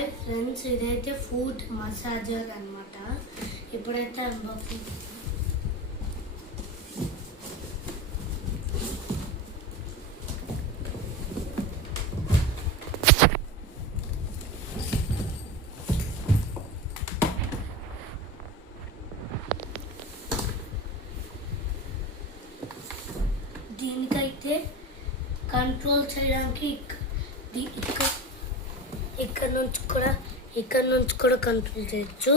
Hi friends, ఇదైతే foot massager అన్నమాట. ఇప్పుడైతే అన్బాక్సింగ్ దీనికైతే కంట్రోల్ చేయడానికి ఇక్కడ నుంచి కూడా కంట్రోల్ చేయొచ్చు.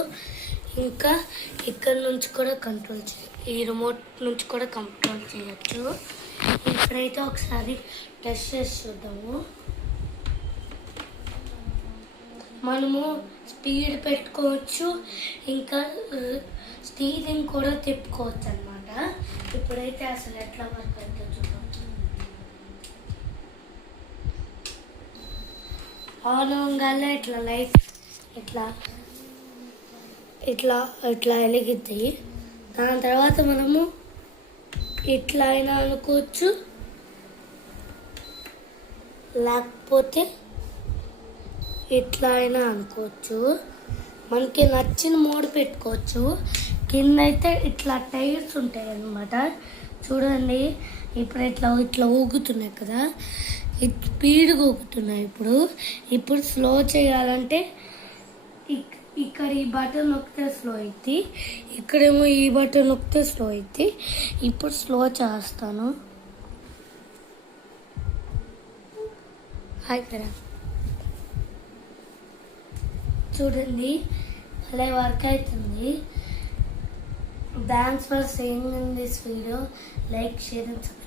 ఇంకా ఇక్కడ నుంచి కూడా కంట్రోల్ ఈ రిమోట్ నుంచి కూడా కంట్రోల్ చేయొచ్చు. ఇప్పుడైతే ఒకసారి టెస్ట్ చేసి చూద్దాము. మనము స్పీడ్ పెట్టుకోవచ్చు, ఇంకా స్టీరింగ్ కూడా తిప్పుకోవచ్చు అన్నమాట. ఇప్పుడైతే అసలు ఎట్లా వర్క్ అవుతుందో చూద్దాం. ఆన్ అవ్వగానే ఇట్లా లైట్ ఇట్లా వెలిగిద్ది. దాని తర్వాత మనము ఇట్లా అయినా అనుకోవచ్చు, లేకపోతే ఇట్లా అయినా అనుకోవచ్చు. మనకి నచ్చిన మోడ్ పెట్టుకోవచ్చు. కింద అయితే ఇట్లా టైర్స్ ఉంటాయి అన్నమాట. చూడండి, ఇప్పుడు ఇట్లా ఊగుతున్నాయి కదా, స్పీడ్గా ఊగుతున్నాయి. ఇప్పుడు స్లో చేయాలంటే ఇక్కడ ఈ బటన్ నొక్కితే స్లో అవుతుంది, ఇక్కడేమో ఈ బటన్ నొక్కితే స్లో అవుతుంది. ఇప్పుడు స్లో చేస్తాను. ఇక్కడ చూడండి, అలా వర్క్ అవుతుంది. Thanks for seeing in this video. Like, share and subscribe.